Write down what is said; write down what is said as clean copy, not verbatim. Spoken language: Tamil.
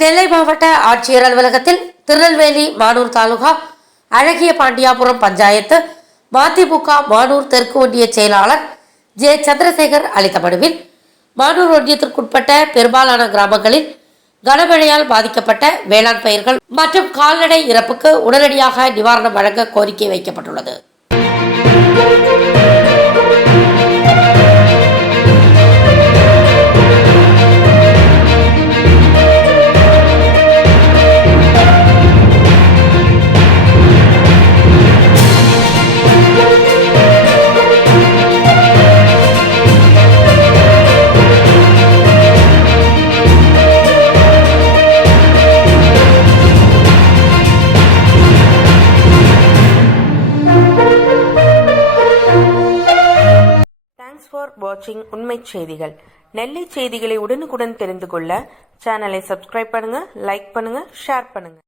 நெல்லை மாவட்ட ஆட்சியர் அலுவலகத்தில் திருநெல்வேலி மானூர் தாலுகா அழகிய பாண்டியாபுரம் பஞ்சாயத்து மதிமுக மானூர் தெற்கு ஒன்றிய செயலாளர் ஜே சந்திரசேகர் அளித்த மனுவில் மானூர் ஒன்றியத்திற்குட்பட்ட பெரும்பாலான கிராமங்களில் கனமழையால் பாதிக்கப்பட்ட வேளாண் பயிர்கள் மற்றும் கால்நடை இறப்புக்கு உடனடியாக நிவாரணம் வழங்க கோரிக்கை வைக்கப்பட்டுள்ளது. ஃபார் வாட்சிங் உண்மை செய்திகள். நெல்லை செய்திகளை உடனுக்குடன் தெரிந்து கொள்ள சேனலை சப்ஸ்கிரைப் பண்ணுங்க, லைக் பண்ணுங்க, ஷேர் பண்ணுங்க.